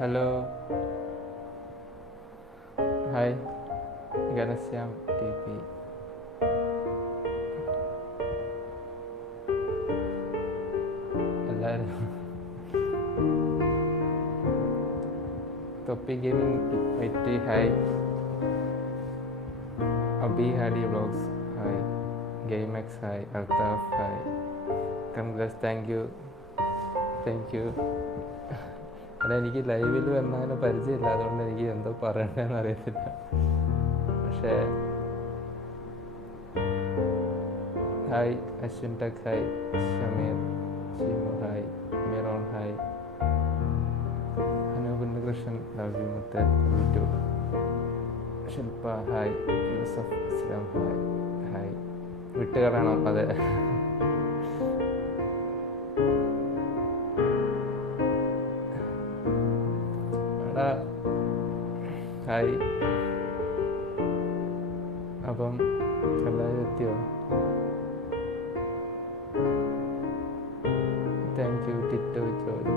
Hello, hi Ganashyam T P. എല്ലാവരും Thoppi gaming വൈറ്റി hi. Abi Hadi vlogs hi. Game X hi. Althaf hi. Congrats. Thank you. എടാ, എനിക്ക് ലൈവിൽ വന്നങ്ങനെ പരിചയമില്ല, അതുകൊണ്ട് എനിക്ക് എന്തോ പറയണ്ടെന്ന് അറിയത്തില്ല. പക്ഷേ hi Ashwin tech hi. Shameer Shimu hi. Miron hi. അനൂപിൻ്റെ കൃഷ്ണൻ ലവ് യു മുത്തൽ YouTube. Shilpa hi. Yusuf Islam hi. വിട്ടുകളയണം. അതെ, ഹായ്. അപ്പം എല്ലാവരും എത്തിയോ? Thank you Tito Joy.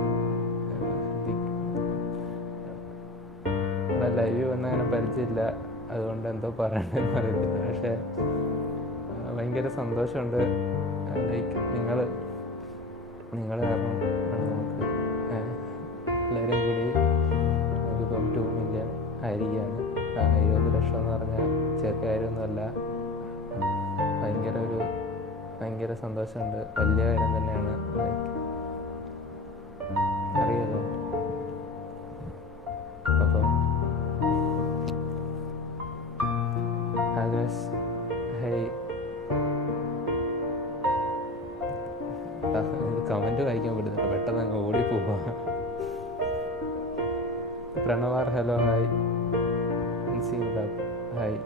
ഇവിടെ ലൈവ് വന്നങ്ങനെ പരിചയമില്ല, അതുകൊണ്ട് എന്തോ പറയണ്ടെന്ന് അറിയത്തില്ല. പക്ഷേ ഭയങ്കര സന്തോഷമുണ്ട്. ലൈക്ക് നിങ്ങൾ കാരണം നമുക്ക് എല്ലാവരും കൂടി നമുക്കിപ്പം 2 മില്യൺ ആയിരിക്കുകയാണ്. 20 ലക്ഷം എന്ന് പറഞ്ഞാൽ ചെറിയ കാര്യമൊന്നുമല്ല. ഭയങ്കര സന്തോഷമുണ്ട്. വലിയ കാര്യം തന്നെയാണ്. അറിയാലോ. അപ്പം ആഗ്രസ് ഹേയ്. കമൻറ്റ് വായിക്കാൻ പറ്റുന്നില്ല, പെട്ടെന്ന് അങ്ങ് ഓടിപ്പോവാ. പ്രണവാർ ഹലോ ഹായ്. ഹായ്.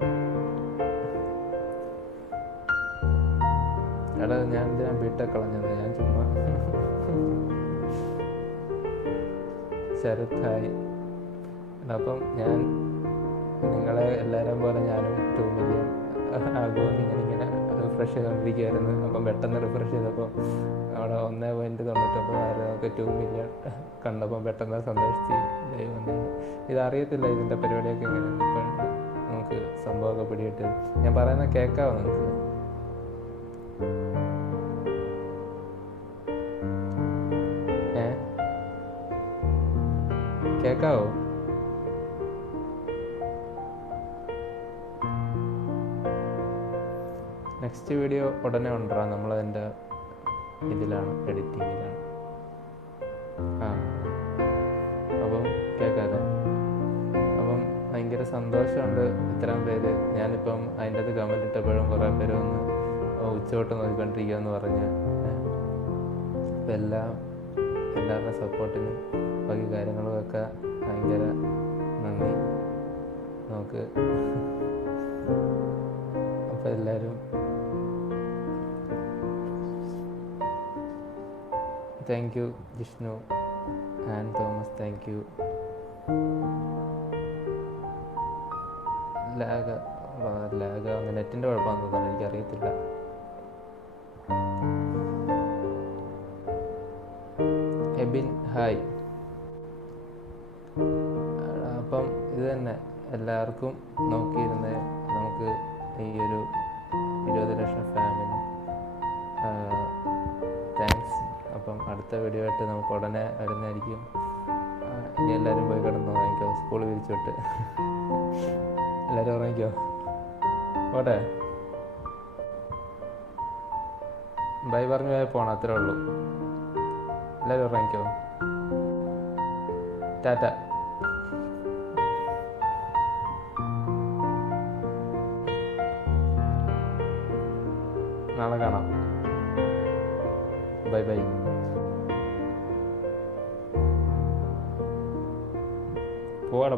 എടാ, ഞാൻ എന്തിനാ ബിടെക് കളഞ്ഞത്? ഞാൻ ചുമ്മാ. ശരത് ഹായ്. അപ്പം ഞാൻ നിങ്ങളെ എല്ലാവരും പോലെ ഞാനും 2 മില്യൺ ആകുമെന്ന് ഇങ്ങനെ റിഫ്രഷ് ചെയ്തുകൊണ്ടിരിക്കുകയായിരുന്നു. അപ്പം പെട്ടെന്ന് റിഫ്രഷ് ചെയ്തപ്പോൾ അവിടെ 1.99 നമുക്ക് 2 മില്യൺ കണ്ടപ്പോൾ പെട്ടെന്ന് സന്തോഷിച്ച് ദൈവം. ഇതറിയത്തില്ല ഇതിൻ്റെ പരിപാടിയൊക്കെ എങ്ങനെയാണ്. ഇപ്പം നമുക്ക് സംഭവമൊക്കെ പിടിയിട്ട് ഞാൻ പറയുന്ന കേൾക്കാമോ നിങ്ങൾക്ക്? കേൾക്കാവോ? നെക്സ്റ്റ് വീഡിയോ ഉടനെ ഉണ്ടാ. നമ്മളതിൻ്റെ ഇതിലാണ്, എഡിറ്റിങ്ങിലാണ്. അപ്പം കേൾക്കാതെ. അപ്പം ഭയങ്കര സന്തോഷമുണ്ട് ഇത്രയും പേര്. ഞാനിപ്പം അതിൻ്റെ അത് കമൻറ്റ് ഇട്ടപ്പോഴും കുറേ പേര് ഒന്ന് ഉച്ചോട്ട് നോക്കിക്കൊണ്ടിരിക്കുകയെന്ന് പറഞ്ഞ്. അപ്പം എല്ലാവരുടെ സപ്പോർട്ടിനും ബാക്കി കാര്യങ്ങളുമൊക്കെ ഭയങ്കര നന്ദി. നമുക്ക് അപ്പം എല്ലാവരും thank you. Jishnu and Thomas thank you. Lag നെറ്റിൻ്റെ കുഴപ്പമാണെന്ന് തോന്നുന്നു, എനിക്കറിയത്തില്ല. എബിൻ ഹായ്. അപ്പം ഇത് തന്നെ എല്ലാവർക്കും നോക്കിയിരുന്ന് നമുക്ക് ഈ ഒരു 20 ലക്ഷം ഫാമിലി താങ്ക്സ്. അപ്പം അടുത്ത വീഡിയോ ആയിട്ട് നമുക്ക് ഉടനെ വരുന്നതായിരിക്കും. ഇനി എല്ലാവരും പോയി കിടന്ന് ഉറങ്ങിക്കോ. സ്കൂൾ വിരിച്ചോട്ട് എല്ലാവരും ഉറങ്ങിക്കോ. പോട്ടെ, ബൈ പറഞ്ഞു പോയാൽ പോണം, അത്രേ ഉള്ളൂ. എല്ലാവരും ഉറങ്ങിക്കോ. ടാറ്റ. നാളെ കാണാം. Bye bye.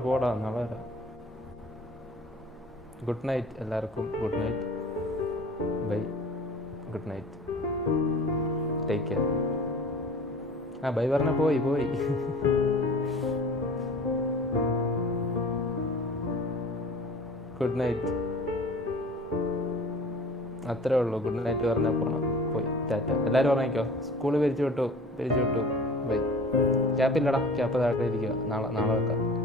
പോടാ, നാളെ വരാം. ഗുഡ് നൈറ്റ് എല്ലാവർക്കും. Good night. Bye. Good night. Take care. Bye പറഞ്ഞ പോയി. Good night. അത്രേ ഉള്ളൂ. ഗുഡ് നൈറ്റ് പറഞ്ഞാൽ പോണം. പോയി. ടാറ്റ. എല്ലാവരും ഉറങ്ങിക്കോ. സ്കൂൾ പിരിച്ചു വിട്ടു. ബൈ. ക്യാപ്പില്ലടാ, ക്യാപ്പ് താഴെ ഇരിക്കുക. നാളെ നാളെ വെക്കാം.